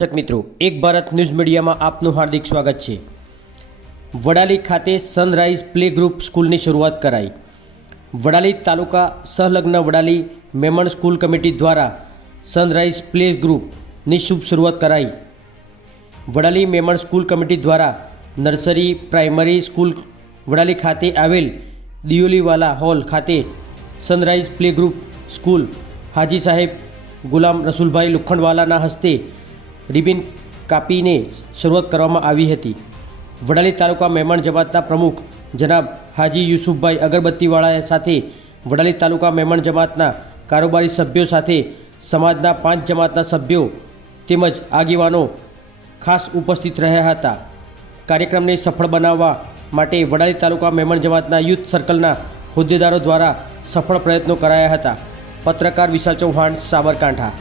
દર્શક મિત્રો, એક ભારત ન્યૂઝ મીડિયામાં આપનું હાર્દિક સ્વાગત છે. વડાલી ખાતે સનરાઈઝ પ્લે ગ્રુપ સ્કૂલની શરૂઆત કરાઈ. વડાલી તાલુકા સહલગ્ન વડાલી મેમણ સ્કૂલ કમિટી દ્વારા સનરાઈઝ પ્લે ગ્રુપની શુભ શરૂઆત કરાઈ. વડાલી મેમણ સ્કૂલ કમિટી દ્વારા નર્સરી, પ્રાઇમરી સ્કૂલ વડાલી ખાતે આવેલ દિયોલીવાલા હોલ ખાતે sunrise play group school Haji Saheb Gulam રસુલભાઈ લુખંડવાલાના હસ્તે રિબિન કાપીને શરૂઆત કરવામાં આવી હતી. વડાલી તાલુકા મહેમાન જમાતના પ્રમુખ જનાબ હાજી યુસુફભાઈ અગરબત્તીવાળા સાથે વડાલી તાલુકા મહેમાન જમાતના કારોબારી સભ્યો સાથે સમાજના પાંચ જમાતના સભ્યો તેમજ આગેવાનો ખાસ ઉપસ્થિત રહ્યા હતા. કાર્યક્રમને સફળ બનાવવા માટે વડાલી તાલુકા મહેમાન જમાતના યુથ સર્કલના હોદ્દેદારો દ્વારા સફળ પ્રયત્નો કરાયા હતા. પત્રકાર વિશાલ ચૌહાણ, સાબરકાંઠા.